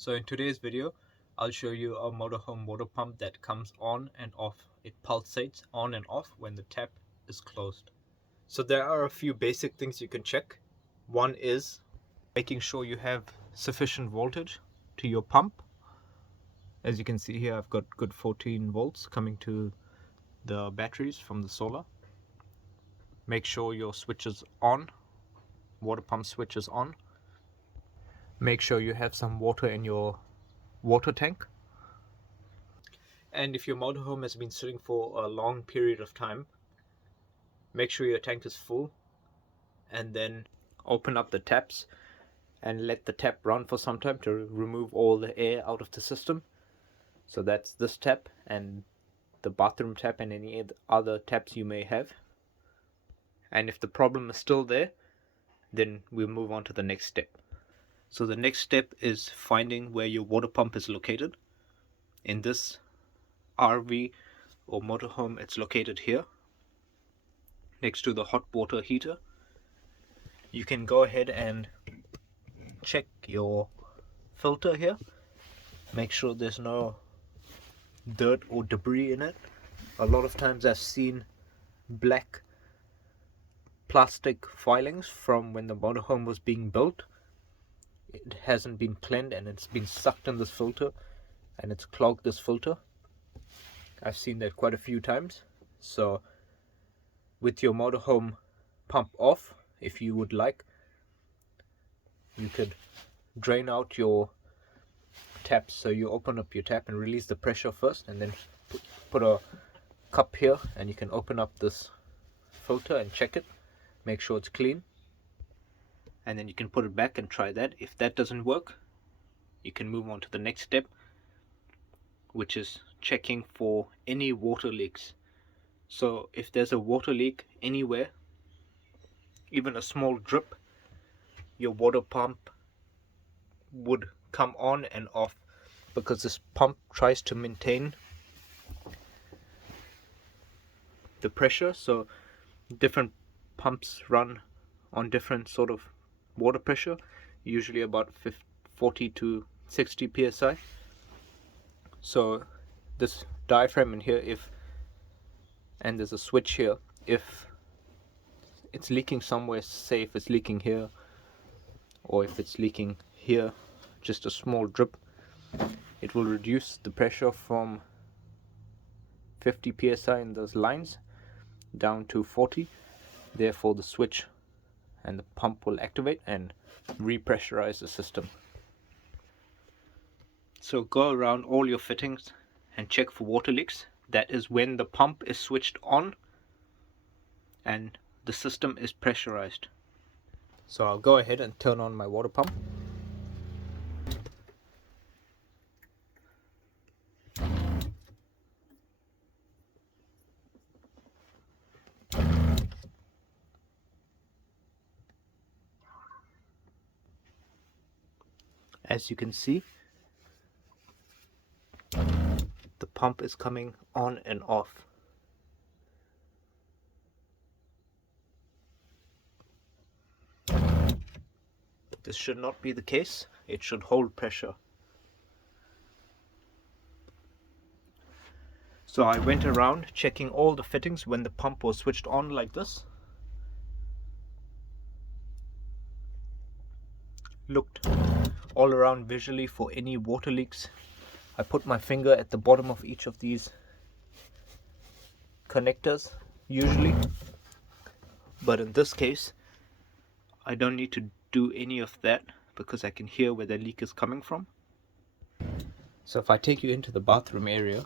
So in today's video, I'll show you a motorhome water pump that comes on and off. It pulsates on and off when the tap is closed. So there are a few basic things you can check. One is making sure you have sufficient voltage to your pump. As you can see here, I've got good 14 volts coming to the batteries from the solar. Make sure your switch is on, water pump switch is on. Make sure you have some water in your water tank. And if your motorhome has been sitting for a long period of time, make sure your tank is full and then open up the taps and let the tap run for some time to remove all the air out of the system. So that's this tap and the bathroom tap and any other taps you may have. And if the problem is still there, then we'll move on to the next step. So the next step is finding where your water pump is located. In this RV or motorhome, it's located here next to the hot water heater. You can go ahead and check your filter here. Make sure there's no dirt or debris in it. A lot of times I've seen black plastic filings from when the motorhome was being built. It hasn't been cleaned and it's been sucked in this filter and it's clogged this filter. I've seen that quite a few times. So with your motorhome pump off, if you would like, you could drain out your taps. So you open up your tap and release the pressure first, and then put a cup here and you can open up this filter and check it, make sure it's clean, and then you can put it back and try that. If that doesn't work, you can move on to the next step, which is checking for any water leaks. So if there's a water leak anywhere, even a small drip, your water pump would come on and off, because this pump tries to maintain the pressure. So different pumps run on different sort of water pressure, usually about 40 to 60 psi. So this diaphragm in here, and there's a switch here, if it's leaking somewhere, say if it's leaking here or if it's leaking here, just a small drip, it will reduce the pressure from 50 psi in those lines down to 40. Therefore the switch and the pump will activate and repressurize the system. So go around all your fittings and check for water leaks. That is when the pump is switched on and the system is pressurized. So I'll go ahead and turn on my water pump. As you can see, the pump is coming on and off. This should not be the case. It should hold pressure. So I went around checking all the fittings when the pump was switched on like this. Looked all around visually for any water leaks. I put my finger at the bottom of each of these connectors usually, but in this case I don't need to do any of that because I can hear where the leak is coming from. So if I take you into the bathroom area,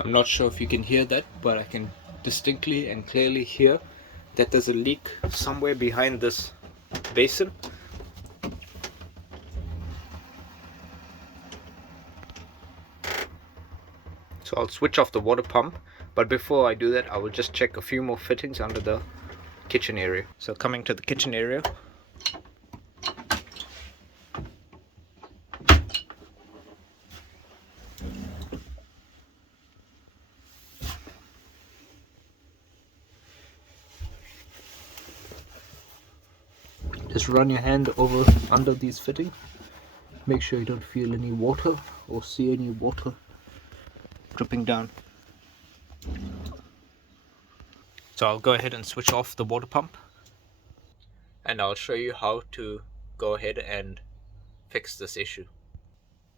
I'm not sure if you can hear that, but I can distinctly and clearly hear that there's a leak somewhere behind this basin. So So I'll switch off the water pump, but before I do that I will just check a few more fittings under the kitchen area. So coming to the kitchen area, just run your hand over under these fittings. Make sure you don't feel any water or see any water dripping down. So I'll go ahead and switch off the water pump, and I'll show you how to go ahead and fix this issue.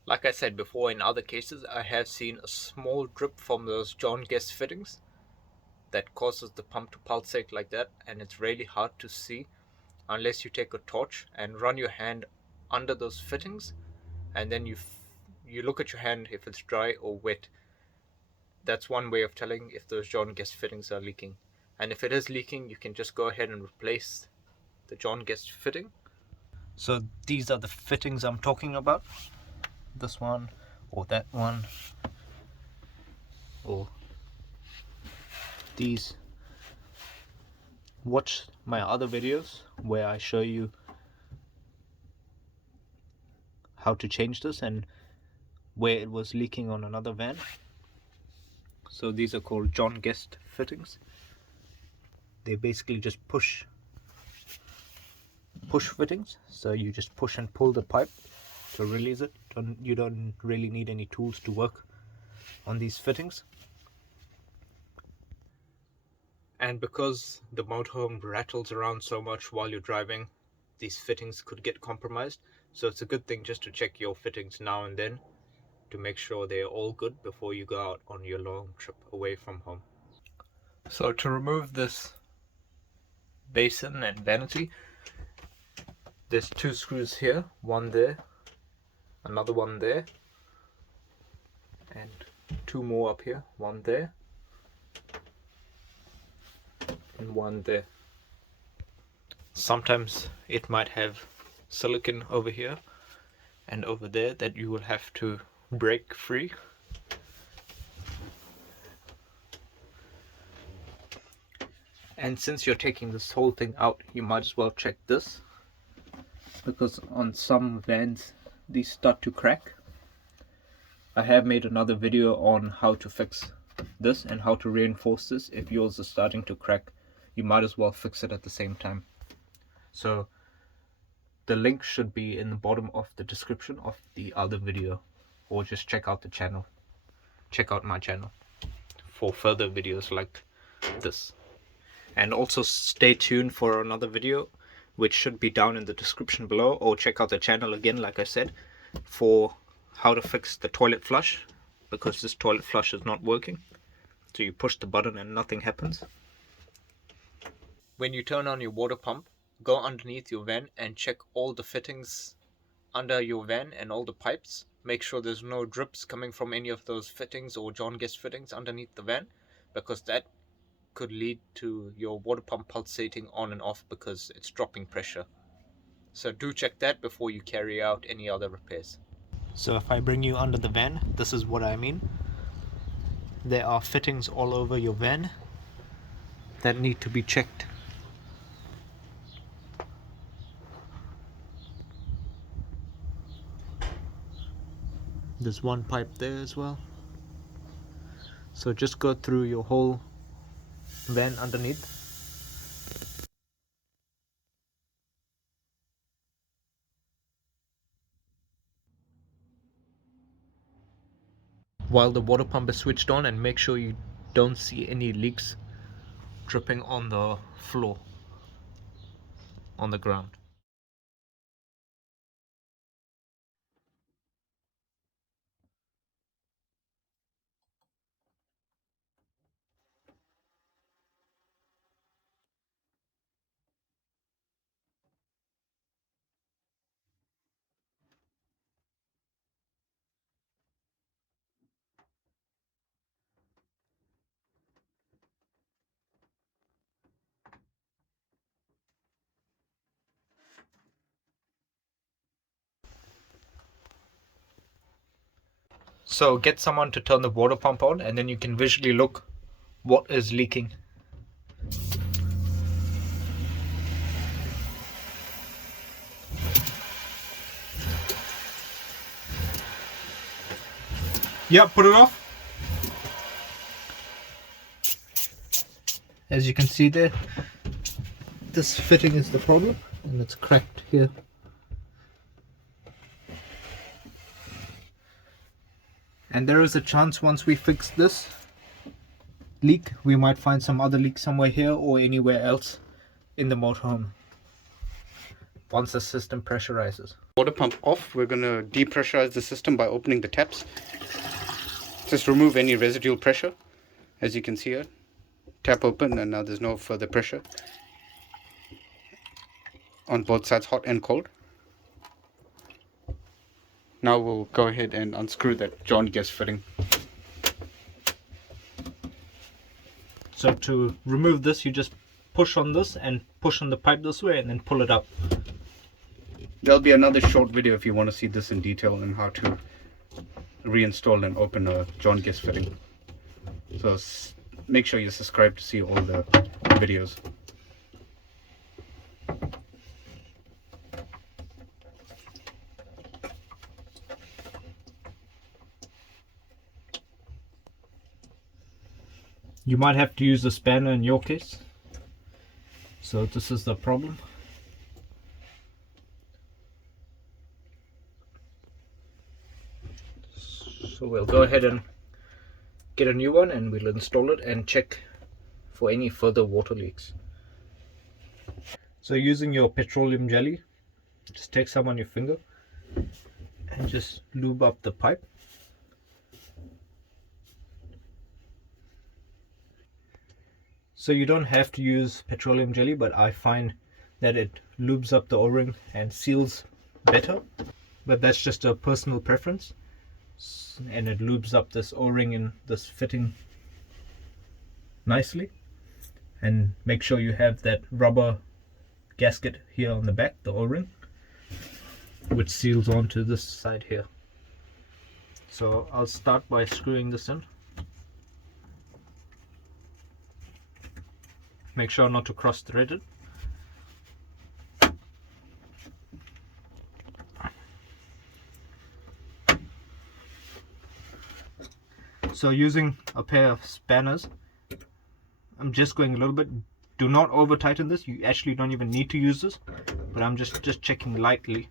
Like I said before, in other cases I have seen a small drip from those John Guest fittings that causes the pump to pulsate like that, and it's really hard to see unless you take a torch and run your hand under those fittings, and then you look at your hand if it's dry or wet. That's one way of telling if those John Guest fittings are leaking. And if it is leaking, you can just go ahead and replace the John Guest fitting. So these are the fittings I'm talking about. This one, or that one, or these. Watch my other videos where I show you how to change this and where it was leaking on another van. So these are called John Guest fittings. They basically just push fittings, so you just push and pull the pipe to release it. You don't really need any tools to work on these fittings. And because the motorhome rattles around so much while you're driving, these fittings could get compromised. So it's a good thing just to check your fittings now and then to make sure they're all good before you go out on your long trip away from home. So to remove this basin and vanity, there's two screws here, one there, another one there, and two more up here, one there and one there. Sometimes it might have silicone over here and over there that you will have to break free. And since you're taking this whole thing out, you might as well check this, because on some vans these start to crack. I have made another video on how to fix this and how to reinforce this. If yours is starting to crack, you might as well fix it at the same time. So the link should be in the bottom of the description of the other video, or just check out the channel. Check out my channel for further videos like this. And also stay tuned for another video which should be down in the description below, or check out the channel again, like I said, for how to fix the toilet flush, because this toilet flush is not working. So you push the button and nothing happens. When you turn on your water pump, go underneath your van and check all the fittings under your van and all the pipes. Make sure there's no drips coming from any of those fittings or John Guest fittings underneath the van, because that could lead to your water pump pulsating on and off because it's dropping pressure. So do check that before you carry out any other repairs. So if I bring you under the van, this is what I mean. There are fittings all over your van that need to be checked. There's one pipe there as well. So just go through your whole van underneath. While the water pump is switched on, and make sure you don't see any leaks dripping on the floor, on the ground. So get someone to turn the water pump on, and then you can visually look what is leaking. Yeah, put it off. As you can see there, this fitting is the problem, and it's cracked here. And there is a chance once we fix this leak, we might find some other leak somewhere here or anywhere else in the motorhome once the system pressurizes. Water pump off, we're going to depressurize the system by opening the taps. Just remove any residual pressure. As you can see here, tap open, and now there's no further pressure on both sides, hot and cold. Now we'll go ahead and unscrew that John Guest fitting. So to remove this, you just push on this and push on the pipe this way and then pull it up. There'll be another short video if you want to see this in detail on how to reinstall and open a John Guest fitting. So make sure you subscribe to see all the videos. You might have to use the spanner in your case. So this is the problem. So we'll go ahead and get a new one, and we'll install it and check for any further water leaks. So using your petroleum jelly, just take some on your finger and just lube up the pipe. So you don't have to use petroleum jelly, but I find that it lubes up the O-ring and seals better, but that's just a personal preference. And it lubes up this O-ring in this fitting nicely. And make sure you have that rubber gasket here on the back, the O-ring, which seals onto this side here. So I'll start by screwing this in. Make sure not to cross thread it. So using a pair of spanners, I'm just going a little bit. Do not over tighten this. You actually don't even need to use this, but I'm just checking lightly.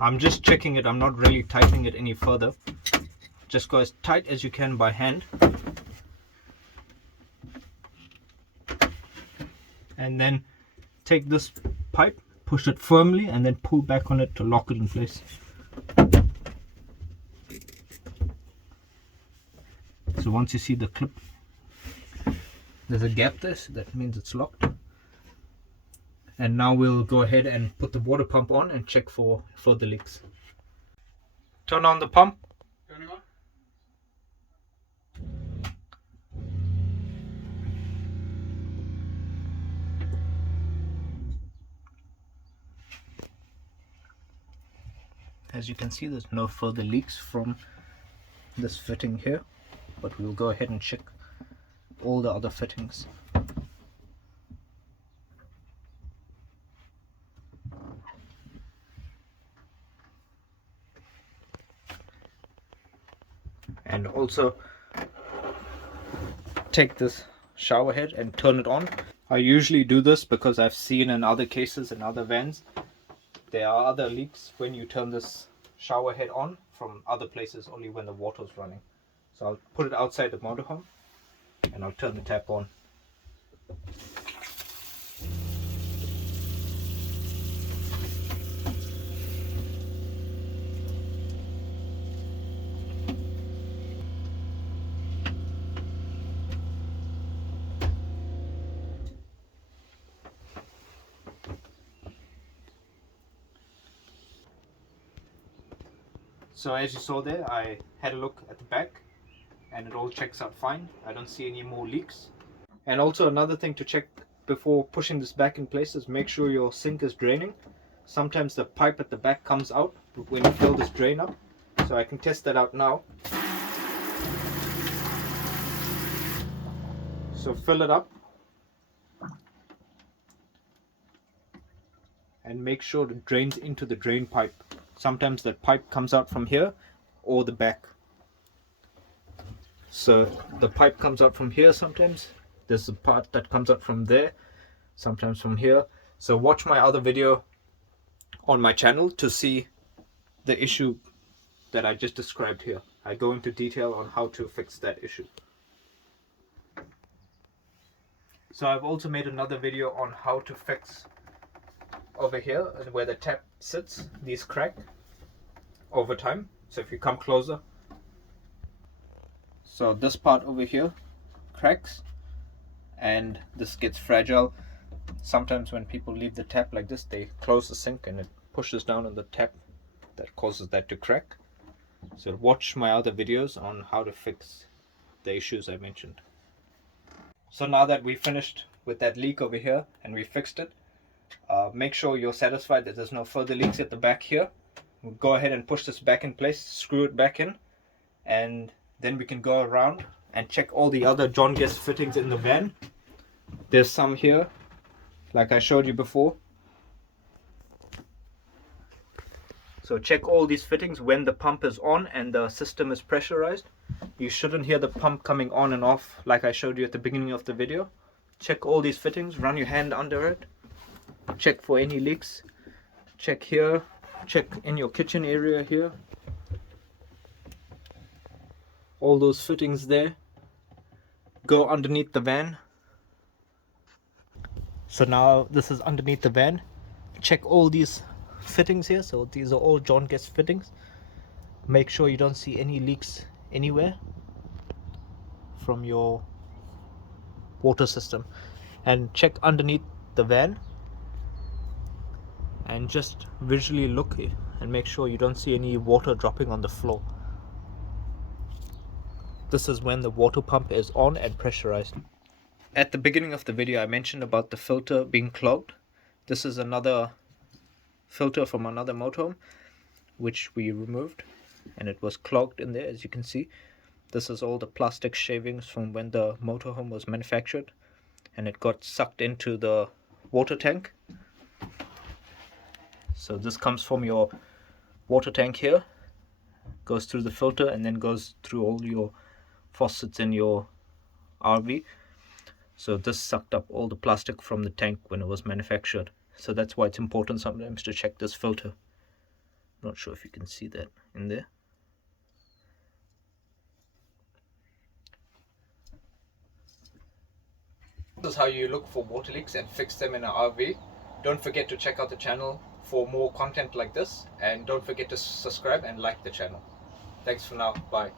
I'm just checking it. I'm not really tightening it any further. Just go as tight as you can by hand, and then take this pipe, push it firmly, and then pull back on it to lock it in place. So once you see the clip, there's a gap there, so that means it's locked. And now we'll go ahead and put the water pump on and check for further leaks. Turn on the pump. Turning on. As you can see, there's no further leaks from this fitting here, but we'll go ahead and check all the other fittings. And also take this shower head and turn it on. I usually do this because I've seen in other cases in other vans there are other leaks when you turn this shower head on from other places, only when the water's running. So I'll put it outside the motorhome and I'll turn the tap on. So as you saw there, I had a look at the back and it all checks out fine. I don't see any more leaks. And also another thing to check before pushing this back in place is make sure your sink is draining. Sometimes the pipe at the back comes out when you fill this drain up, so I can test that out now. So fill it up and make sure it drains into the drain pipe. Sometimes that pipe comes out from here or the back. So the pipe comes out from here sometimes. There's a part that comes out from there, sometimes from here. So watch my other video on my channel to see the issue that I just described here. I go into detail on how to fix that issue. So I've also made another video on how to fix over here where the tap sits, these crack over time. So if you come closer, so this part over here cracks and this gets fragile. Sometimes when people leave the tap like this, they close the sink and it pushes down on the tap, that causes that to crack. So watch my other videos on how to fix the issues I mentioned. So now that we finished with that leak over here and we fixed it, make sure you're satisfied that there's no further leaks at the back here. We'll go ahead and push this back in place, screw it back in, and then we can go around and check all the other John Guest fittings in the van. There's some here like I showed you before. So check all these fittings when the pump is on and the system is pressurized. You shouldn't hear the pump coming on and off like I showed you at the beginning of the video. Check all these fittings, run your hand under it, check for any leaks, check here, check in your kitchen area here. All those fittings there. Go underneath the van. So now this is underneath the van. Check all these fittings here. So these are all John Guest fittings. Make sure you don't see any leaks anywhere from your water system, and check underneath the van and just visually look and make sure you don't see any water dropping on the floor. This is when the water pump is on and pressurized. At the beginning of the video I mentioned about the filter being clogged. This is another filter from another motorhome which we removed, and it was clogged in there, as you can see. This is all the plastic shavings from when the motorhome was manufactured, and it got sucked into the water tank. So this comes from your water tank here, goes through the filter and then goes through all your faucets in your RV. So this sucked up all the plastic from the tank when it was manufactured. So that's why it's important sometimes to check this filter. Not sure if you can see that in there. This is how you look for water leaks and fix them in an RV. Don't forget to check out the channel for more content like this, and don't forget to subscribe and like the channel. Thanks for now. Bye.